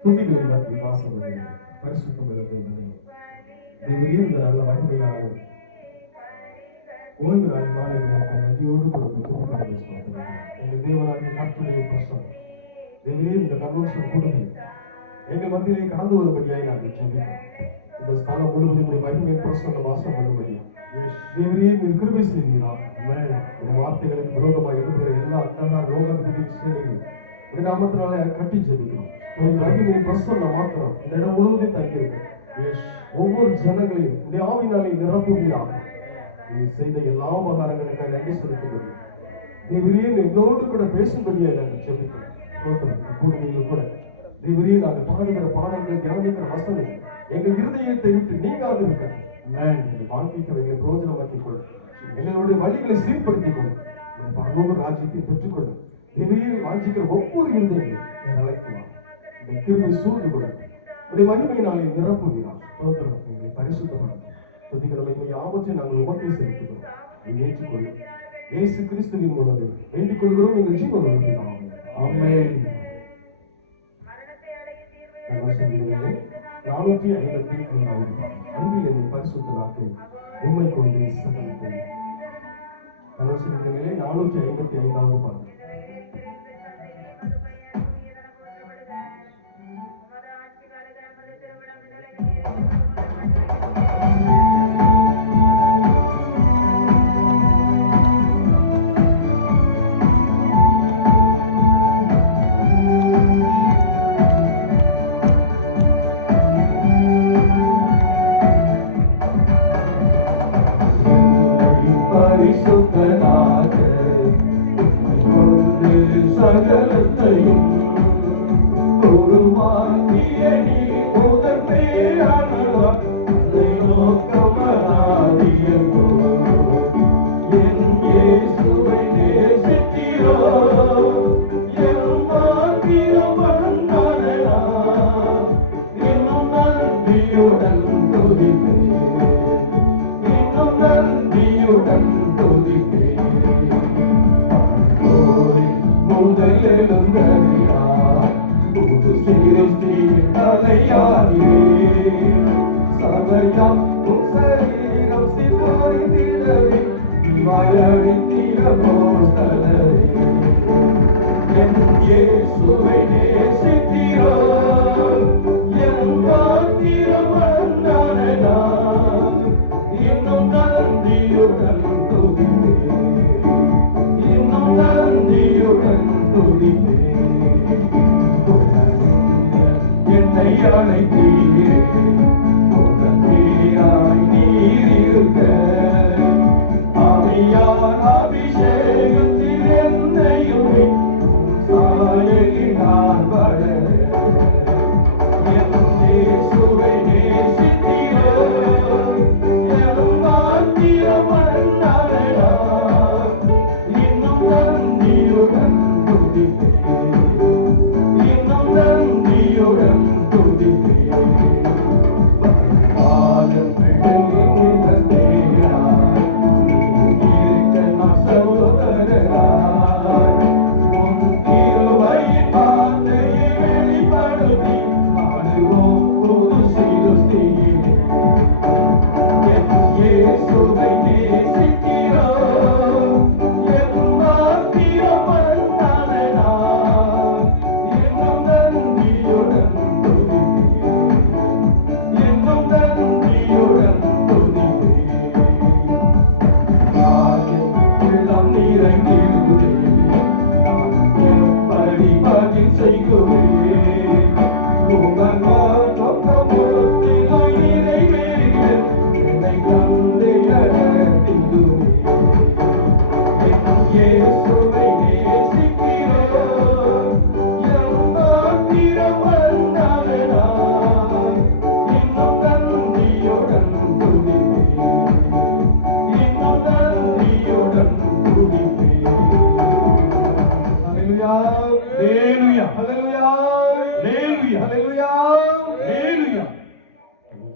துதிகளின் மத்தியில் வாசம் பரிசுத்தம் உள்ள தேவனே தேவரே நல்ல மகிமையான ஓய்வு நாள் மாலை வேலைக்கு நதியோடு கொடுத்து துதிக்கிறது எங்கள் தேவனாகிய கர்த்தருடைய பிரசம் தேவரே இந்த கன்வென்ஷன் கூடுதல் எங்கள் மத்தியிலே கடந்து வரும்படியாய் நாங்கள் ஜெபிக்கிறோம் இந்த ஸ்தானம் முழுவதும் மகிமை மகிமையின் வாசம் வரும்படியா தேவரே நீர் கிருபை செய்தீரா இந்த வார்த்தைகளுக்கு விரோதமாக எழுப்புகிற எல்லா அந்தகார ரோகத்துக்கு சேனைகளும் உடைய நாமத்தினாலே கட்டி ஜெபிக்கிறோம். மகிமையின் பிரசன்ன மாத்திரம் இந்த இடம் முழுவதும் தங்கியிருக்கு. ஒவ்வொரு ஜனங்களையும் ஆவினாலே நிரப்புவீராக. நீ செய்த எல்லா உபகாரங்களுக்காக நன்றி செலுத்துகிறேன் தேவரே எங்களோடு கூட பேசும்படியா நாங்கள் ஜெபிக்கிறோம். இந்த கூடுகையில் கூட. தேவரே நாங்கள் பாடுகிற பாடல்கள் தியானிக்கிற வசனம் எங்கள் இருதயத்தை விட்டு நீங்காது இருக்க வாழ்க்கைக்கு எங்களை பிரோஜனமாக்கிக் கொள்ளும் எங்களுடைய வழிகளை சீர்படுத்திக் கொள்ளும் பரலோக ராஜ்யத்தை பெற்றுக்கொள்ள தேவையை வாஞ்சிக்கிற ஒவ்வொரு இருந்தையும் என் அழைக்கலாம். இந்த கிருமை சூழ்ந்து கொள்ள உடைய மகிமையினாலே நிரப்புகிறார் ஸ்தோத்திரம். எங்களை பரிசுத்தப்படுத்தும் துதிக்கிற மகிமை யாவற்றை நாங்கள் உமக்கே செலுத்துகிறோம். நீ ஏற்றுக்கொள்ளும் இயேசு கிறிஸ்துவின் மூலமே வேண்டிக் கொள்கிறோம். எங்கள் ஜீவன் உள்ளது ஆமென். நானூற்றி ஐம்பத்தி ஐந்தாவது அன்பில் என்னை பரிசுத்தராக்க உண்மை கொண்டு சகலத்தை கர்மசங்கீதங்களே, நானூற்றி ஐம்பத்தி ஐந்தாவது பாடல் பரிசுத்தனாக கொண்டு தலையாரே சபையாம் உன் சரீரம் சிதறித்திடவே வாயடித்திட போஸ்தலரே என் இயேசுவை நேசித்தீரோ என் மாத்திரம் வந்தானடா இன்னும் நன்றியுடன் துதிப்பேன் இன்னும் நன்றியுடன் துதிப்பேன் Thank you.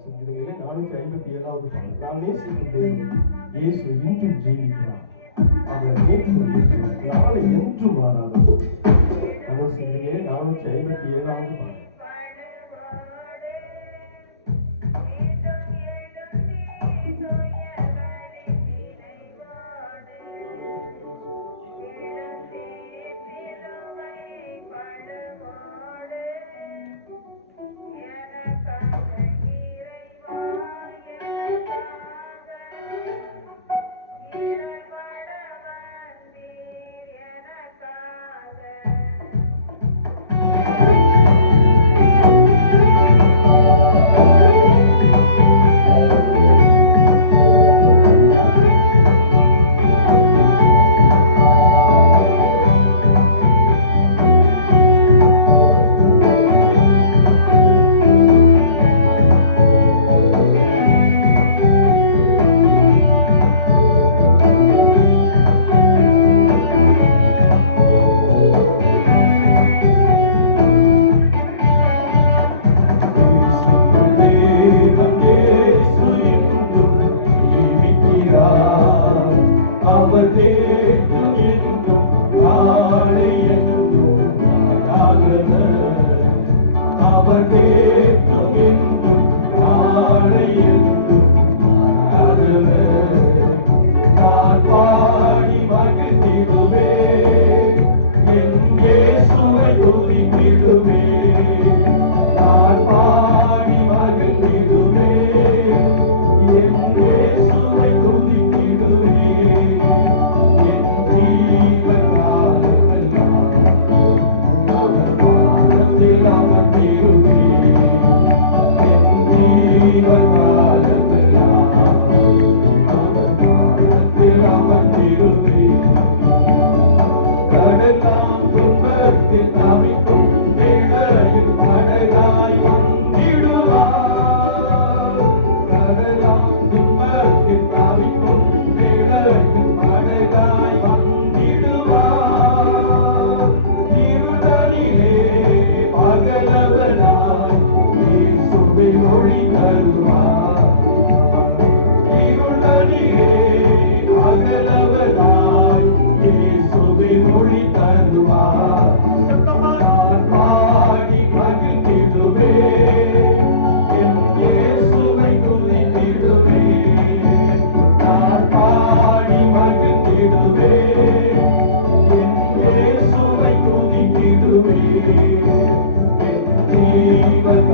சங்கீதங்களிலே நானூற்றி ஐம்பத்தி ஏழாவது பாடல். நாம் நேசிக்கும் இயேசு இன்று ஜீவிக்கிறார். அவர் நேற்று நாளை என்று மாறாதவர் தமிழ் சங்கீதங்களிலே நானூற்றி ஐம்பத்தி ஏழாவது பாடல். Amen.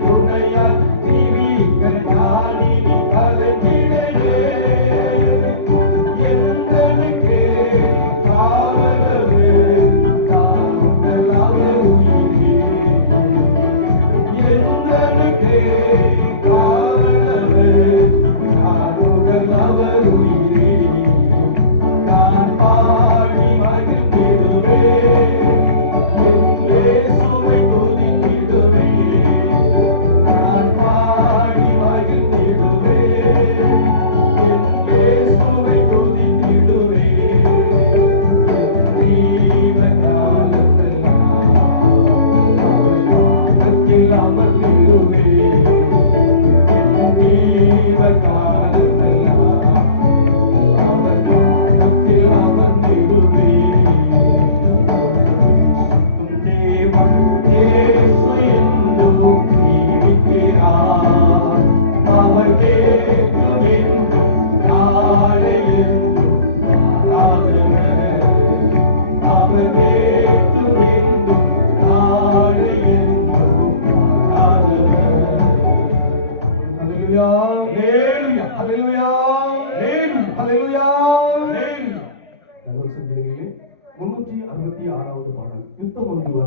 துணை I'll be